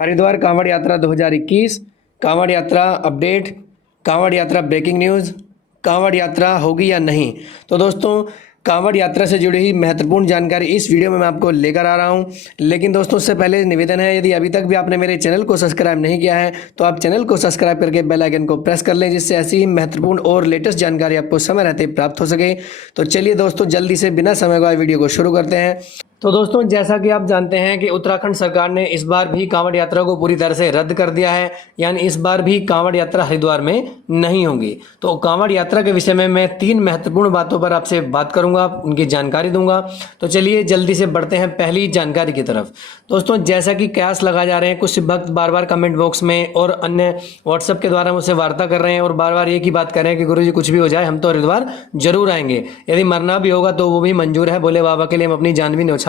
हरिद्वार कांवड़ यात्रा 2021, कांवड़ यात्रा अपडेट, कांवड़ यात्रा ब्रेकिंग न्यूज़, कांवड़ यात्रा होगी या नहीं। तो दोस्तों, कांवड़ यात्रा से जुड़ी हुई महत्वपूर्ण जानकारी इस वीडियो में मैं आपको लेकर आ रहा हूं। लेकिन दोस्तों, उससे पहले निवेदन है, यदि अभी तक भी आपने मेरे चैनल को सब्सक्राइब नहीं किया है तो आप चैनल को सब्सक्राइब करके बेल आइकन को प्रेस कर लें, जिससे ऐसी ही महत्वपूर्ण और लेटेस्ट जानकारी आपको समय रहते प्राप्त हो सके। तो चलिए दोस्तों, जल्दी से बिना समय गवाए वीडियो को शुरू करते हैं। तो दोस्तों, जैसा कि आप जानते हैं कि उत्तराखंड सरकार ने इस बार भी कांवड़ यात्रा को पूरी तरह से रद्द कर दिया है, यानी इस बार भी कांवड़ यात्रा हरिद्वार में नहीं होगी। तो कांवड़ यात्रा के विषय में मैं 3 महत्वपूर्ण बातों पर आपसे बात करूंगा, उनकी जानकारी दूंगा। तो चलिए जल्दी से बढ़ते हैं पहली जानकारी की तरफ। दोस्तों, जैसा कि कयास लगाए जा रहे हैं, कुछ भक्त बार बार कमेंट बॉक्स में और अन्य व्हाट्सएप के द्वारा मुझसे वार्ता कर रहे हैं और बार बार एक ही बात कर रहे हैं कि गुरुजी कुछ भी हो जाए, हम तो हरिद्वार जरूर आएंगे, यदि मरना भी होगा तो वो भी मंजूर है, भोले बाबा के लिए हम अपनी जान भी न्यौछावर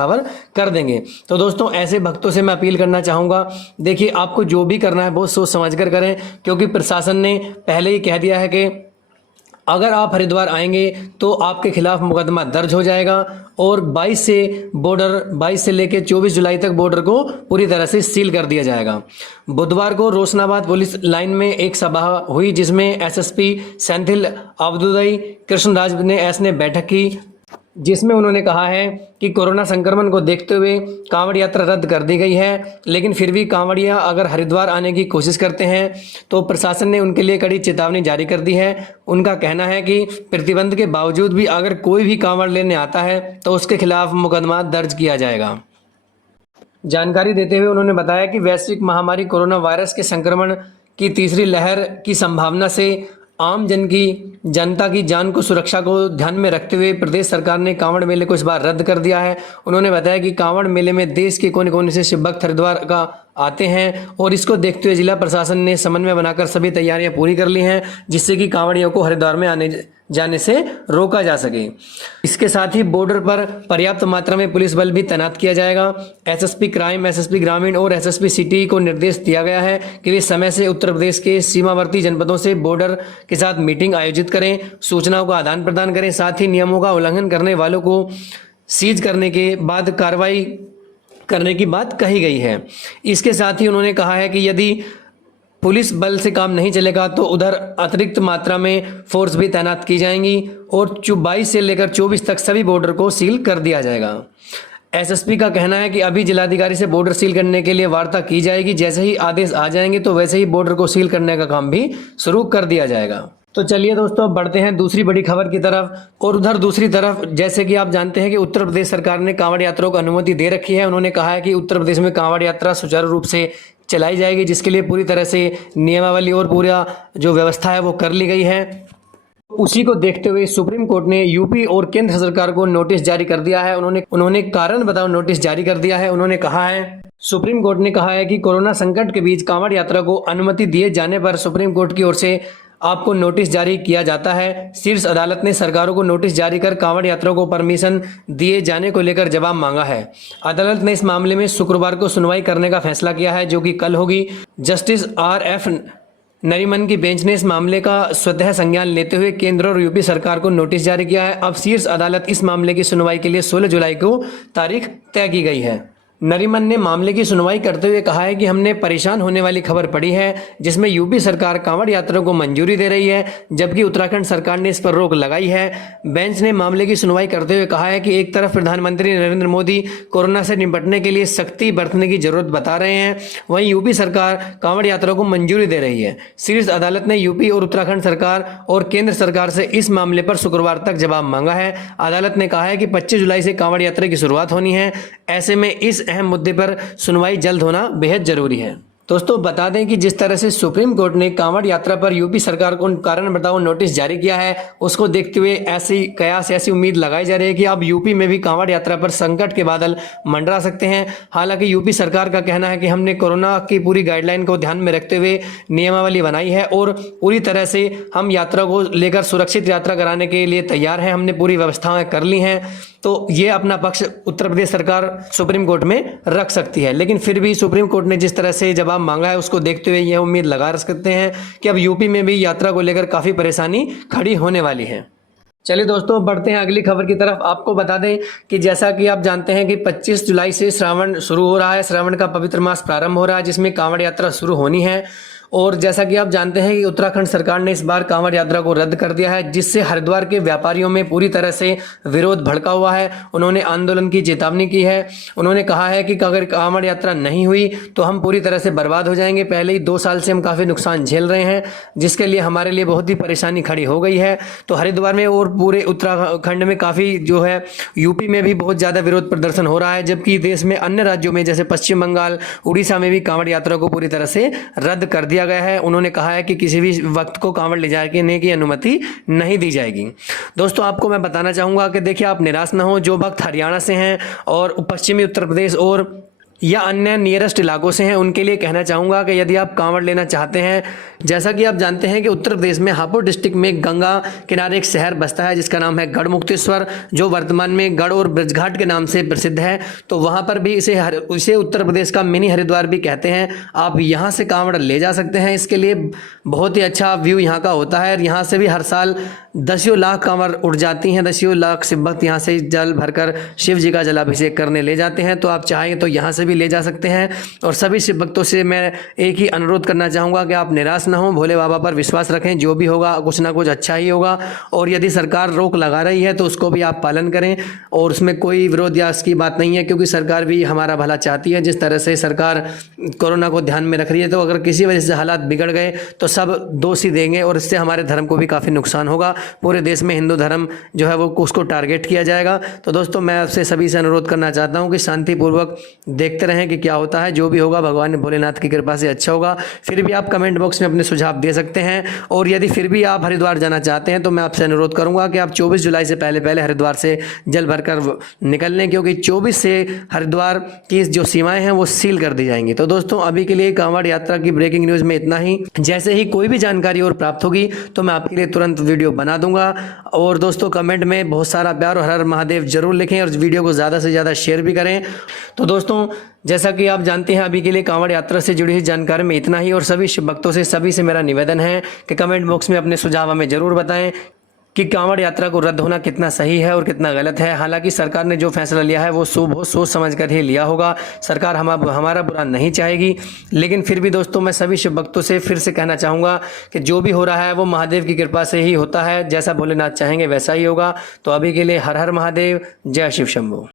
कर देंगे। तो दोस्तों, ऐसे भक्तों से मैं अपील करना चाहूंगा, देखिए आपको जो भी करना है बहुत सोच समझ कर करें, क्योंकि प्रशासन ने पहले ही कह दिया है कि अगर आप हरिद्वार आएंगे तो आपके खिलाफ मुकदमा दर्ज हो जाएगा और 22 से लेकर 24 जुलाई तक बॉर्डर को पूरी तरह से सील कर दिया जाएगा। बुधवार को रोशनाबाद पुलिस लाइन में एक सभा हुई, जिसमें एसएसपी सेंथिल अब्दुदई कृष्णराज ने बैठक की, जिसमें उन्होंने कहा है कि कोरोना संक्रमण को देखते हुए कांवड़ यात्रा रद्द कर दी गई है, लेकिन फिर भी कांवड़िया अगर हरिद्वार आने की कोशिश करते हैं तो प्रशासन ने उनके लिए कड़ी चेतावनी जारी कर दी है। उनका कहना है कि प्रतिबंध के बावजूद भी अगर कोई भी कांवड़ लेने आता है तो उसके खिलाफ मुकदमा दर्ज किया जाएगा। जानकारी देते हुए उन्होंने बताया कि वैश्विक महामारी कोरोना वायरस के संक्रमण की तीसरी लहर की संभावना से आम जनता की जान को सुरक्षा को ध्यान में रखते हुए प्रदेश सरकार ने कांवड़ मेले को इस बार रद्द कर दिया है। उन्होंने बताया कि कांवड़ मेले में देश के कोने कोने से शिव भक्त हरिद्वार का आते हैं और इसको देखते हुए जिला प्रशासन ने समन्वय बनाकर सभी तैयारियां पूरी कर ली हैं, जिससे कि कांवड़ियों को हरिद्वार में आने जाने से रोका जा सके। इसके साथ ही बॉर्डर पर पर्याप्त मात्रा में पुलिस बल भी तैनात किया जाएगा। एसएसपी क्राइम, एसएसपी ग्रामीण और एसएसपी सिटी को निर्देश दिया गया है कि वे समय से उत्तर प्रदेश के सीमावर्ती जनपदों से बॉर्डर के साथ मीटिंग आयोजित करें, सूचनाओं का आदान प्रदान करें, साथ ही नियमों का उल्लंघन करने वालों को सीज करने के बाद कार्रवाई करने की बात कही गई है। इसके साथ ही उन्होंने कहा है कि यदि पुलिस बल से काम नहीं चलेगा तो उधर अतिरिक्त मात्रा में फोर्स भी तैनात की जाएंगी और 22 से लेकर 24 तक सभी बॉर्डर को सील कर दिया जाएगा। एसएसपी का कहना है कि अभी जिलाधिकारी से बॉर्डर सील करने के लिए वार्ता की जाएगी, जैसे ही आदेश आ जाएंगे तो वैसे ही बॉर्डर को सील करने का काम भी शुरू कर दिया जाएगा। तो चलिए दोस्तों, अब बढ़ते हैं दूसरी बड़ी खबर की तरफ। और उधर दूसरी तरफ, जैसे कि आप जानते हैं कि उत्तर प्रदेश सरकार ने कांवड़ यात्रा को अनुमति दे रखी है। उन्होंने कहा है कि उत्तर प्रदेश में कांवड़ यात्रा सुचारू रूप से चलाई जाएगी, जिसके लिए पूरी तरह से नियमावली और पूरा जो व्यवस्था है वो कर ली गई है। उसी को देखते हुए सुप्रीम कोर्ट ने यूपी और केंद्र सरकार को नोटिस जारी कर दिया है। उन्होंने कारण बताओ नोटिस जारी कर दिया है। उन्होंने कहा है, सुप्रीम कोर्ट ने कहा है कि कोरोना संकट के बीच कांवड़ यात्रा को अनुमति दिए जाने पर सुप्रीम कोर्ट की ओर से आपको नोटिस जारी किया जाता है। शीर्ष अदालत ने सरकारों को नोटिस जारी कर कांवड़ यात्रा को परमिशन दिए जाने को लेकर जवाब मांगा है। अदालत ने इस मामले में शुक्रवार को सुनवाई करने का फैसला किया है, जो कि कल होगी। जस्टिस RF नरीमन की बेंच ने इस मामले का स्वतः संज्ञान लेते हुए केंद्र और यूपी सरकार को नोटिस जारी किया है। अब शीर्ष अदालत इस मामले की सुनवाई के लिए 16 जुलाई को तारीख तय की गई है। नरीमन ने मामले की सुनवाई करते हुए कहा है कि हमने परेशान होने वाली खबर पढ़ी है, जिसमें यूपी सरकार कांवड़ यात्रा को मंजूरी दे रही है, जबकि उत्तराखंड सरकार ने इस पर रोक लगाई है। बेंच ने मामले की सुनवाई करते हुए कहा है कि एक तरफ प्रधानमंत्री नरेंद्र मोदी कोरोना से निपटने के लिए सख्ती बरतने की जरूरत बता रहे हैं, वहीं यूपी सरकार कांवड़ यात्रा को मंजूरी दे रही है। शीर्ष अदालत ने यूपी और उत्तराखंड सरकार और केंद्र सरकार से इस मामले पर शुक्रवार तक जवाब मांगा है। अदालत ने कहा है कि 25 जुलाई से कांवड़ यात्रा की शुरुआत होनी है। ऐसे में इस अहम मुद्दे पर सुनवाई जल्द होना बेहद जरूरी है। दोस्तों, बता दें कि जिस तरह से सुप्रीम कोर्ट ने कांवड़ यात्रा पर यूपी सरकार को कारण बताओ नोटिस जारी किया है, उसको देखते हुए ऐसी उम्मीद लगाई जा रही है कि अब यूपी में भी कांवड़ यात्रा पर संकट के बादल मंडरा सकते हैं। हालांकि यूपी सरकार का कहना है कि हमने कोरोना की पूरी गाइडलाइन को ध्यान में रखते हुए नियमावली बनाई है और पूरी तरह से हम यात्रा को लेकर सुरक्षित यात्रा कराने के लिए तैयार हैं, हमने पूरी व्यवस्थाएं कर ली हैं। तो ये अपना पक्ष उत्तर प्रदेश सरकार सुप्रीम कोर्ट में रख सकती है, लेकिन फिर भी सुप्रीम कोर्ट ने जिस तरह से जवाब मांगा है उसको देखते हुए यह उम्मीद लगा सकते हैं कि अब यूपी में भी यात्रा को लेकर काफ़ी परेशानी खड़ी होने वाली है। चलिए दोस्तों, बढ़ते हैं अगली खबर की तरफ। आपको बता दें कि जैसा कि आप जानते हैं कि 25 जुलाई से श्रावण शुरू हो रहा है, श्रावण का पवित्र मास प्रारंभ हो रहा है, जिसमें कांवड़ यात्रा शुरू होनी है। और जैसा कि आप जानते हैं कि उत्तराखंड सरकार ने इस बार कांवड़ यात्रा को रद्द कर दिया है, जिससे हरिद्वार के व्यापारियों में पूरी तरह से विरोध भड़का हुआ है। उन्होंने आंदोलन की चेतावनी की है। उन्होंने कहा है कि अगर कांवड़ यात्रा नहीं हुई तो हम पूरी तरह से बर्बाद हो जाएंगे। पहले ही 2 साल से हम काफ़ी नुकसान झेल रहे हैं, जिसके लिए हमारे लिए बहुत ही परेशानी खड़ी हो गई है। तो हरिद्वार में और पूरे उत्तराखंड में काफ़ी जो है यूपी में भी बहुत ज़्यादा विरोध प्रदर्शन हो रहा है, जबकि देश में अन्य राज्यों में जैसे पश्चिम बंगाल, उड़ीसा में भी कांवड़ यात्रा को पूरी तरह से रद्द कर दिया गया है। उन्होंने कहा है कि किसी भी वक्त को कांवड़ ले जाने की अनुमति नहीं दी जाएगी। दोस्तों, आपको मैं बताना चाहूँगा कि देखिए, आप निराश ना हो। जो भक्त हरियाणा से हैं और पश्चिमी उत्तर प्रदेश और या अन्य नियरेस्ट इलाकों से हैं, उनके लिए कहना चाहूँगा कि यदि आप कांवड़ लेना चाहते हैं, जैसा कि आप जानते हैं कि उत्तर प्रदेश में हापुड़ डिस्ट्रिक्ट में गंगा किनारे एक शहर बसता है जिसका नाम है गढ़मुक्तेश्वर, जो वर्तमान में गढ़ और ब्रजघाट के नाम से प्रसिद्ध है। तो वहाँ पर भी इसे उत्तर प्रदेश का मिनी हरिद्वार भी कहते हैं। आप यहाँ से कांवड़ ले जा सकते हैं। इसके लिए बहुत ही अच्छा व्यू यहाँ का होता है। यहाँ से भी हर साल दसियों लाख कांवड़ उड़ जाती हैं। दसियों लाख शिव भक्त यहाँ से जल भरकर शिव जी का जलाभिषेक करने ले जाते हैं। तो आप चाहें तो यहाँ से भी ले जा सकते हैं। और सभी शिव भक्तों से मैं एक ही अनुरोध करना चाहूँगा कि आप निराश ना हो, भोले बाबा पर विश्वास रखें। जो भी होगा कुछ ना कुछ अच्छा ही होगा। और यदि सरकार रोक लगा रही है तो उसको भी आप पालन करें, और उसमें कोई विरोध या उसकी बात नहीं है, क्योंकि सरकार भी हमारा भला चाहती है। जिस तरह से सरकार कोरोना को ध्यान में रख रही है, तो अगर किसी वजह से हालात बिगड़ गए तो सब दोषी देंगे, और इससे हमारे धर्म को भी काफ़ी नुकसान होगा। पूरे देश में हिंदू धर्म जो है वो उसको टारगेट किया जाएगा। तो दोस्तों, मैं आपसे सभी से अनुरोध करना चाहता हूँ कि शांतिपूर्वक देखते रहें कि क्या होता है। जो भी होगा भगवान भोलेनाथ की कृपा से अच्छा होगा। फिर भी आप कमेंट बॉक्स में अपने सुझाव दे सकते हैं। और यदि फिर भी आप हरिद्वार जाना चाहते हैं तो मैं आपसे अनुरोध करूंगा कि आप 24 जुलाई से पहले हरिद्वार से जल भरकर निकल लें, क्योंकि 24 से हरिद्वार की जो सीमाएं हैं वो सील कर दी जाएंगी। तो दोस्तों, अभी के लिए कांवड़ यात्रा की ब्रेकिंग न्यूज़ में इतना ही। जैसे ही कोई भी जानकारी और प्राप्त होगी तो मैं आपके लिए तुरंत वीडियो बना दूंगा। और दोस्तों, कमेंट में बहुत सारा प्यार और हर हर महादेव जरूर लिखें, और वीडियो को ज़्यादा से ज़्यादा शेयर भी करें। तो दोस्तों, जैसा कि आप जानते हैं, अभी के लिए कांवड़ यात्रा से जुड़ी हुई जानकारी में इतना ही। और सभी शिव भक्तों से सभी से मेरा निवेदन है कि कमेंट बॉक्स में अपने सुझाव हमें जरूर बताएं कि कांवड़ यात्रा को रद्द होना कितना सही है और कितना गलत है। हालांकि सरकार ने जो फैसला लिया है वो बहुत सोच समझ कर ही लिया होगा। सरकार हमारा बुरा नहीं चाहेगी। लेकिन फिर भी दोस्तों, मैं सभी शिव भक्तों से फिर से कहना चाहूँगा कि जो भी हो रहा है वो महादेव की कृपा से ही होता है। जैसा भोलेनाथ चाहेंगे वैसा ही होगा। तो अभी के लिए हर हर महादेव, जय शिव शंभू।